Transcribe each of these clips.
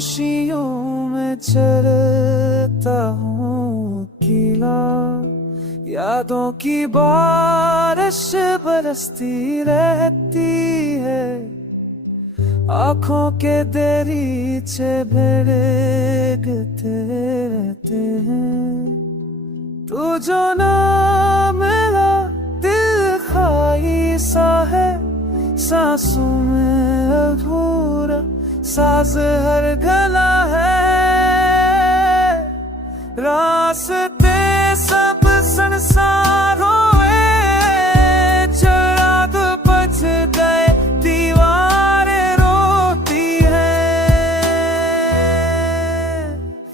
खामोशियों में चलता हूँ अकेला, यादों की बारिश बरसती रहती है, आँखों के दरीचे भीगते रहते हैं। तू जो ना मिला दिल खाई सा है, सांसों में अधूरा साज हर गला है। रास्ते सब संसारों में चराग बच गए, दीवारें रोती हैं।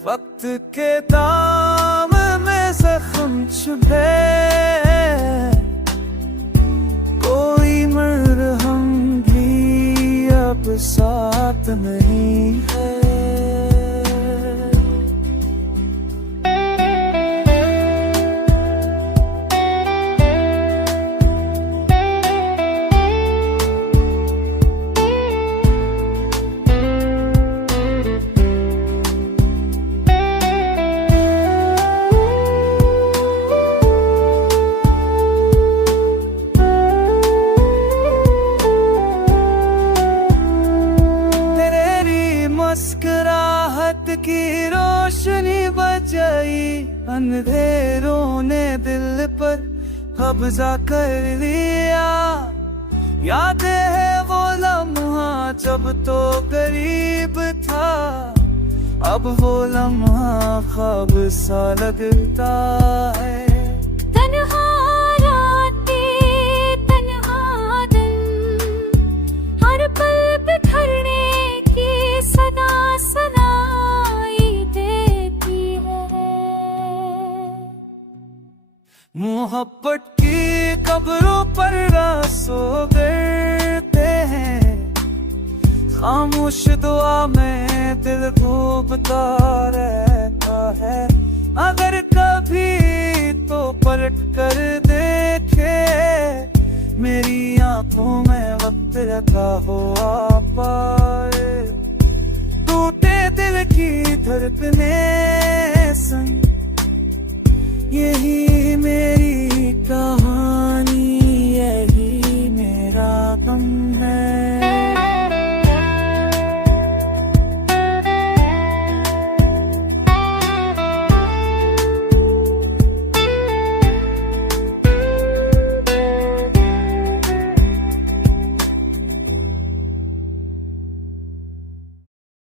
वक्त के दाम में जख्म छुपे, कोई मरहम भी अब साथ नहीं है। मुस्कुराहट की रोशनी बचाई, अंधेरों ने दिल पर कब्जा कर लिया। याद है वो लम्हा जब तो करीब था, अब वो लम्हा ख्वाब सा लगता है। मोहब्बत की कब्रों पर रासो गिरते हैं, खामोश दुआ में दिल डूबता रहता है। अगर कभी तो पलट कर देखे, मेरी आंखों में वक्त रखा हो आ पाए। टूटे दिल की धड़कने संग यही मेरे